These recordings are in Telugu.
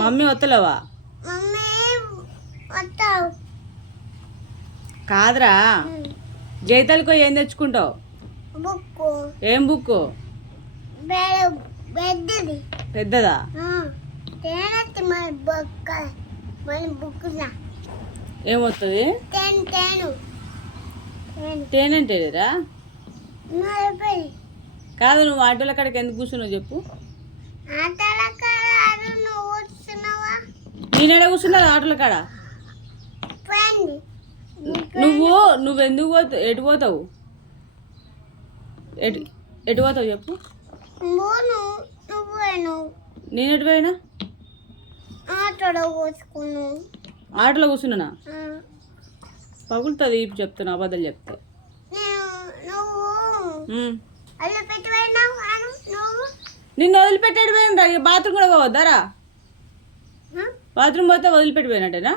మమ్మీ వస్తలేవా? కాదురా, జైతాలకు ఏం తెచ్చుకుంటావు? ఏం బుక్? పెద్దదా? ఏమవుతుంది? తేనంటేరా? కాదు, నువ్వు ఆటోల కాడికి ఎందుకు కూర్చున్నావు చెప్పు? నేనేడ కూర్చున్నది ఆటోల కాడ? నువ్వెందుకు పోతావు? ఎటు పోతావు? ఎటు పోతావు చెప్పు? నేను ఎటు పోయినా? ఆటోలో కూర్చున్నానా? పగులుతుంది ఇప్పుడు చెప్తాను, అబద్ధాలు చెప్తా. నిన్ను వదిలిపెట్టాడు పోయినరా? బాత్రూమ్ కూడా పోవద్దారా? బాత్రూమ్ పోతే వదిలిపెట్టిపోయినట్టేనా?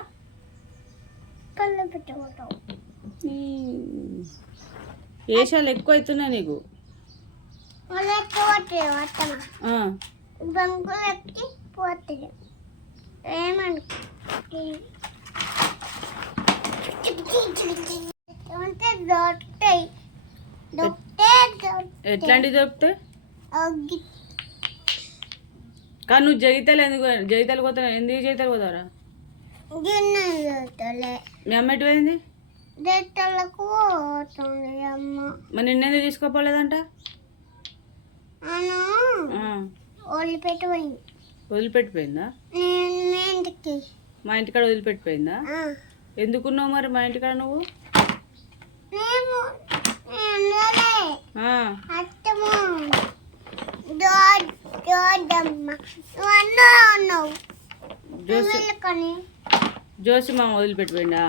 వేషాలు ఎక్కువ అవుతున్నాయి నీకు. ఎట్లాంటివి దొరుకుతాయి? కానీ నువ్వు జగితాలు పోతావు ఎందుకు? జగితాలు పోతారా? మీ అమ్మ ఎటు పోయింది? మరి నిన్నెందుకు తీసుకోపోలేదంట? వదిలిపెట్టిపోయిందా? మా ఇంటికాడ వదిలిపెట్టిపోయిందా? ఎందుకున్నావు మరి మా ఇంటికాడ నువ్వు? జోసి మామ వదిలిపెట్టిపోయిందా?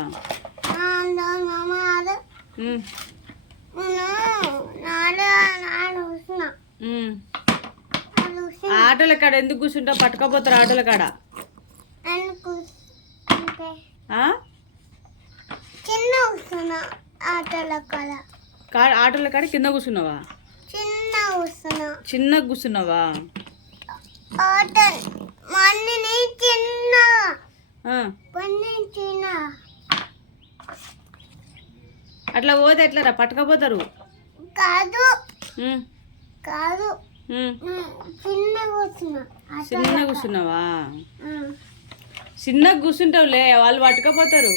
ఆటోల కాడ ఎందుకు కూర్చుంటావు? పట్టుకపోతారు ఆటోల కాడ. ఆటోల కాడ కింద కూర్చున్నావా? చిన్న కూర్చున్నావా? అట్లా పోతే ఎట్లరా? పట్టుకపోతారు. చిన్న కూర్చున్నావా? చిన్నగా కూర్చుంటావులే, వాళ్ళు పట్టుకపోతారు.